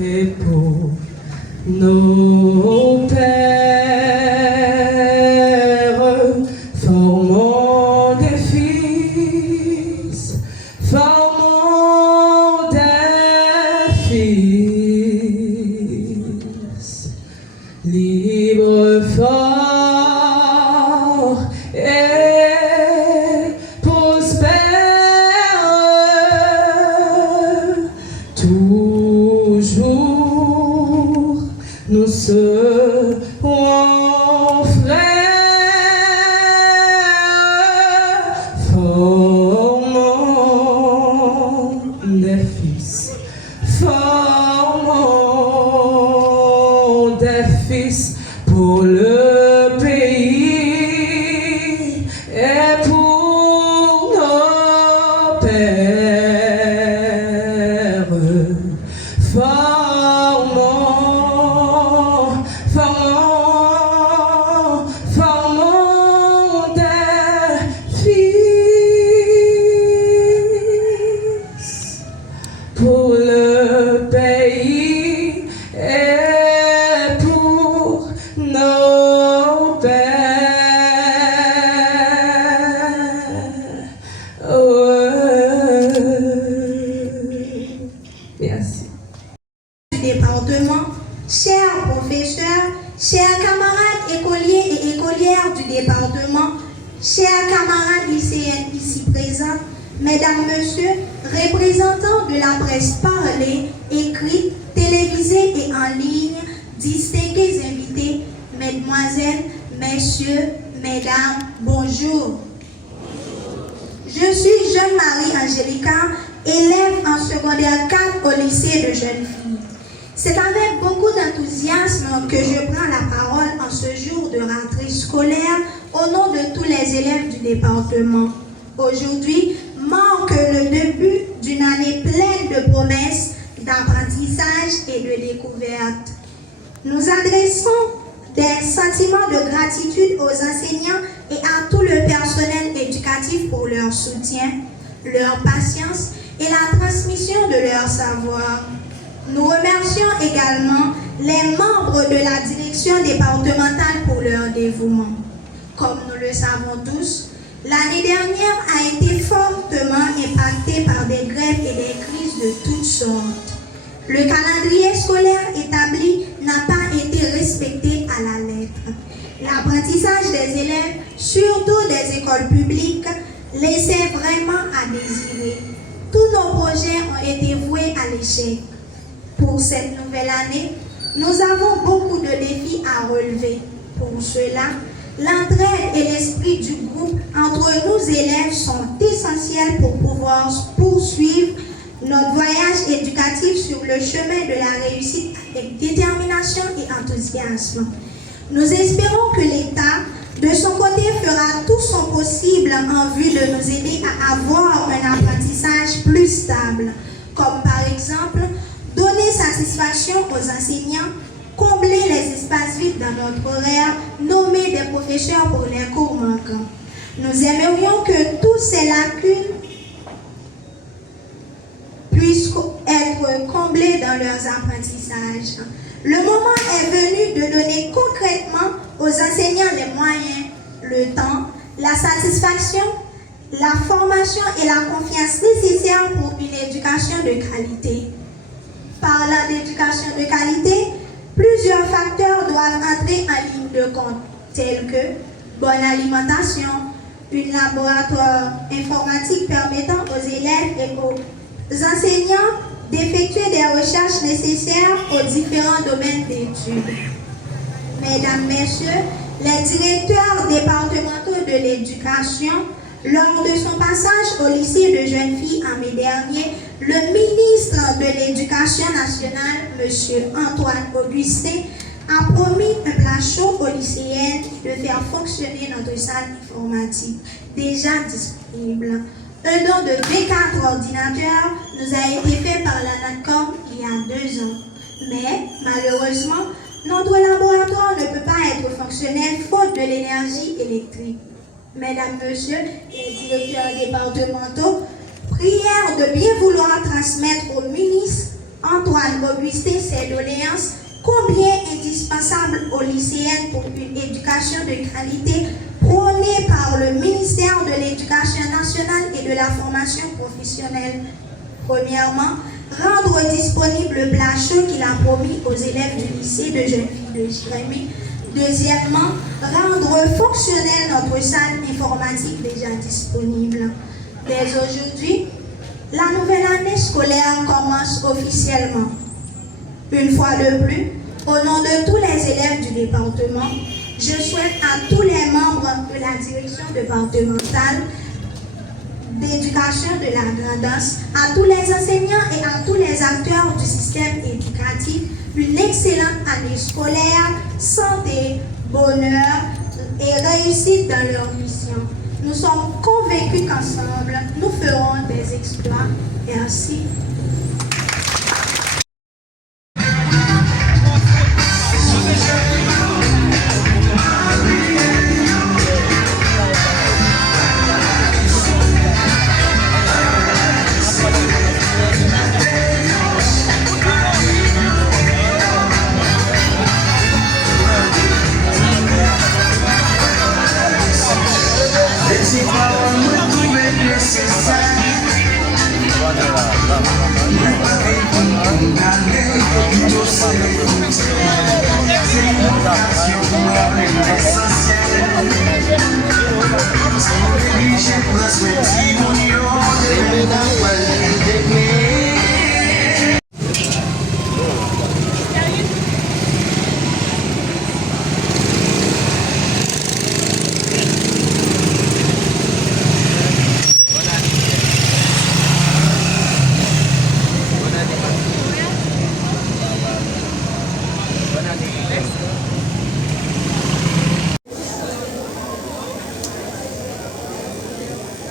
et pour nos pères, formons des fils, formons des fils, libres, forts et prospères, toujours nous serons frères, formons des fils, formons des fils pour le pays et pour nos pères. Formons des fils pour le pays et pour nos pères. Merci. Département, chers professeurs, chers camarades écoliers et écolières du département, chers camarades lycéennes ici présents, mesdames, messieurs, représentants de la presse parlée, écrite, télévisée et en ligne, distingués invités, mesdemoiselles, messieurs, mesdames, bonjour. Je suis Jeanne-Marie Angélica, élève en secondaire 4 au lycée de jeunes filles. C'est avec beaucoup d'enthousiasme que je prends la parole en ce jour de rentrée scolaire au nom de tous les élèves du département. Aujourd'hui marque le début d'une année pleine de promesses, d'apprentissage et de découverte. Nous adressons des sentiments de gratitude aux enseignants et à tout le personnel éducatif pour leur soutien, leur patience et la transmission de leur savoir. Nous remercions également les membres de la direction départementale pour leur dévouement. Comme nous le savons tous, l'année dernière a été fortement impactée par des grèves et des crises de toutes sortes. Le calendrier scolaire établi n'a pas été respecté à la lettre. L'apprentissage des élèves, surtout des écoles publiques, laissait vraiment à désirer. Tous nos projets ont été voués à l'échec. Pour cette nouvelle année, nous avons beaucoup de défis à relever. Pour cela, l'entraide et l'esprit du groupe entre nous élèves sont essentiels pour pouvoir poursuivre notre voyage éducatif sur le chemin de la réussite avec détermination et enthousiasme. Nous espérons que l'État, de son côté, fera tout son possible en vue de nous aider à avoir un apprentissage plus stable, comme par exemple donner satisfaction aux enseignants, combler les espaces vides dans notre horaire, nommer des professeurs pour les cours manquants. Nous aimerions que toutes ces lacunes puissent être comblées dans leurs apprentissages. Le moment est venu de donner concrètement aux enseignants les moyens, le temps, la satisfaction, la formation et la confiance nécessaires pour une éducation de qualité. Parlant d'éducation de qualité, plusieurs facteurs doivent entrer en ligne de compte, tels que bonne alimentation, un laboratoire informatique permettant aux élèves et aux enseignants d'effectuer des recherches nécessaires aux différents domaines d'études. Mesdames, Messieurs, les directeurs départementaux de l'éducation, lors de son passage au lycée de jeunes filles en mai dernier, le ministre de l'Éducation nationale, M. Antoine Augustin, a promis un plat chaud aux lycéennes de faire fonctionner notre salle informatique, déjà disponible. Un don de 24 ordinateurs nous a été fait par la NATCOM il y a 2 ans. Mais, malheureusement, notre laboratoire ne peut pas être fonctionnel faute de l'énergie électrique. Mesdames, Messieurs, les directeurs départementaux, prière de bien vouloir transmettre au ministre Antoine Augustin ces ses doléances, combien indispensable aux lycéennes pour une éducation de qualité prônée par le ministère de l'Éducation nationale et de la formation professionnelle. Premièrement, rendre disponible le plat chaud qu'il a promis aux élèves du lycée de jeunes filles de Jérémie. Deuxièmement, rendre fonctionnelle notre salle informatique déjà disponible. Dès aujourd'hui, la nouvelle année scolaire commence officiellement. Une fois de plus, au nom de tous les élèves du département, je souhaite à tous les membres de la direction départementale d'éducation de la Grand'Anse, à tous les enseignants et à tous les acteurs du système éducatif, une excellente année scolaire, santé, bonheur et réussite dans leur mission. Nous sommes convaincus qu'ensemble, nous ferons des exploits. Merci.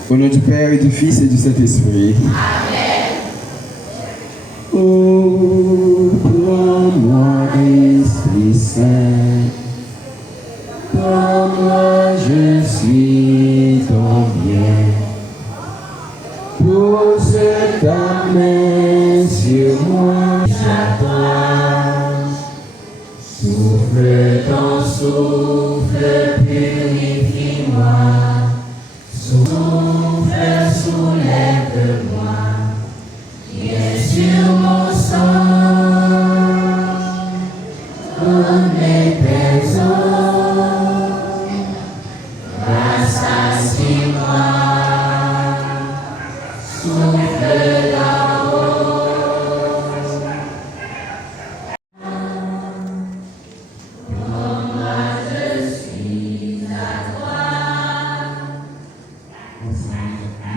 Au nom du Père et du Fils et du Saint-Esprit. Amen. Oh, prends-moi, Esprit Saint. Prends-moi, je suis ton bien. Pose ta main sur moi. À toi. Souffle ton souffle, purifie-moi. Soulève-moi, viens sur mon sang, connais tes eaux, rassasie-moi, souffle là-haut. Pour moi je suis à toi.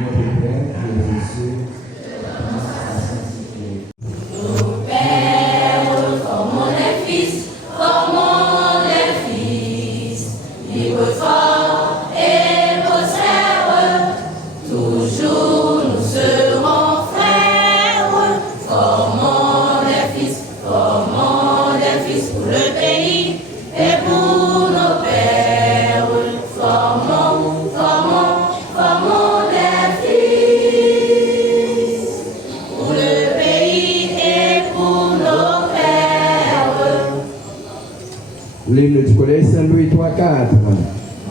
Notre Père qui es aux cieux, Nos pères, formons les fils, libres, forts et prospères, toujours nous serons frères. Formons des fils pour le pays et pour nos pères. Formons des fils pour le pays et pour nos pères. l'hymne du collège Saint-Louis 3-4.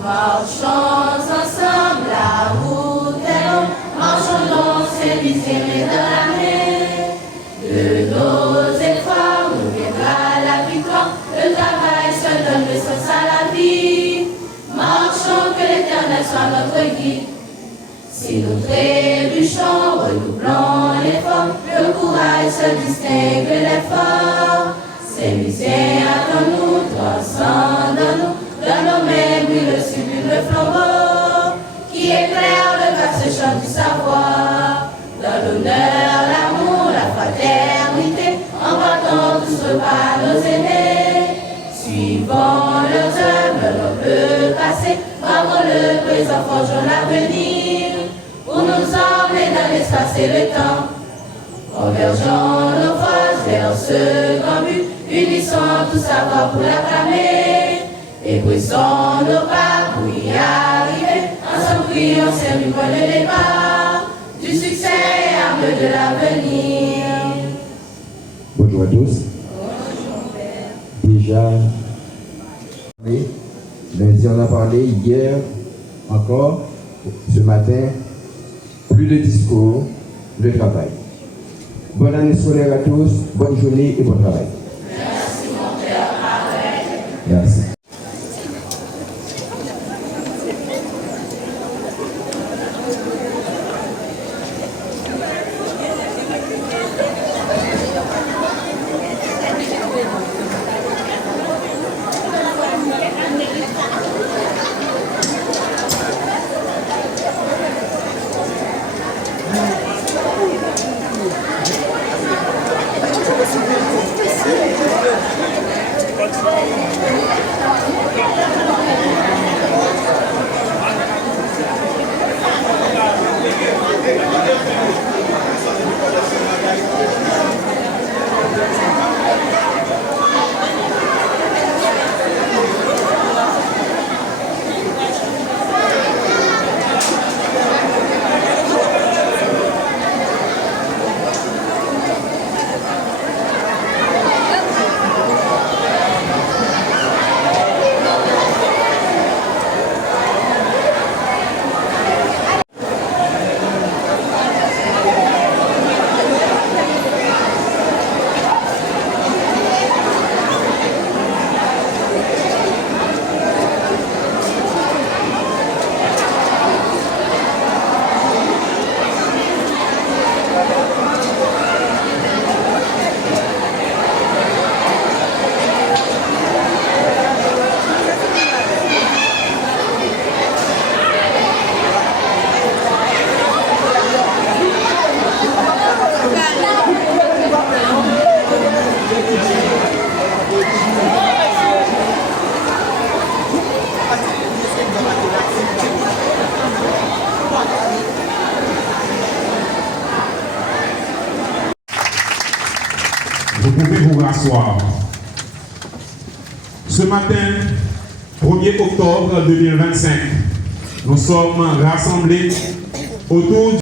Marchons ensemble, la route est longue, marchons donc servicieux dans la mer. De nos efforts nous viendra la victoire, le travail seul donne le sens à la vie. Marchons, que l'Éternel soit notre guide. Si nous trébuchons, redoublons l'effort, le courage se distingue l'effort. Ces musiciens attendent-nous, transcendons-nous, dans nos mains brille le sublime flambeau, qui éclaire le vaste champ du savoir. Dans l'honneur, l'amour, la fraternité, emportons tous repas nos aînés. Suivons leurs œuvres, le passé, gravons le présent, forgeons l'avenir, pour nous emmener dans l'espace et le temps. Convergeons nos forces vers ce grand but, unissons tout savoir pour l'acclamer, et pressons nos pas pour y arriver. Ensemble prions, c'est le point de départ du succès et arme de l'avenir. Bonjour à tous. déjà. Lundi, on a parlé, hier encore, ce matin, plus de discours, de travail. Bonne année scolaire à tous, bonne journée et bon travail. Merci mon père. Merci. Vous pouvez vous rasseoir. Ce matin, 1er octobre 2025, nous sommes rassemblés autour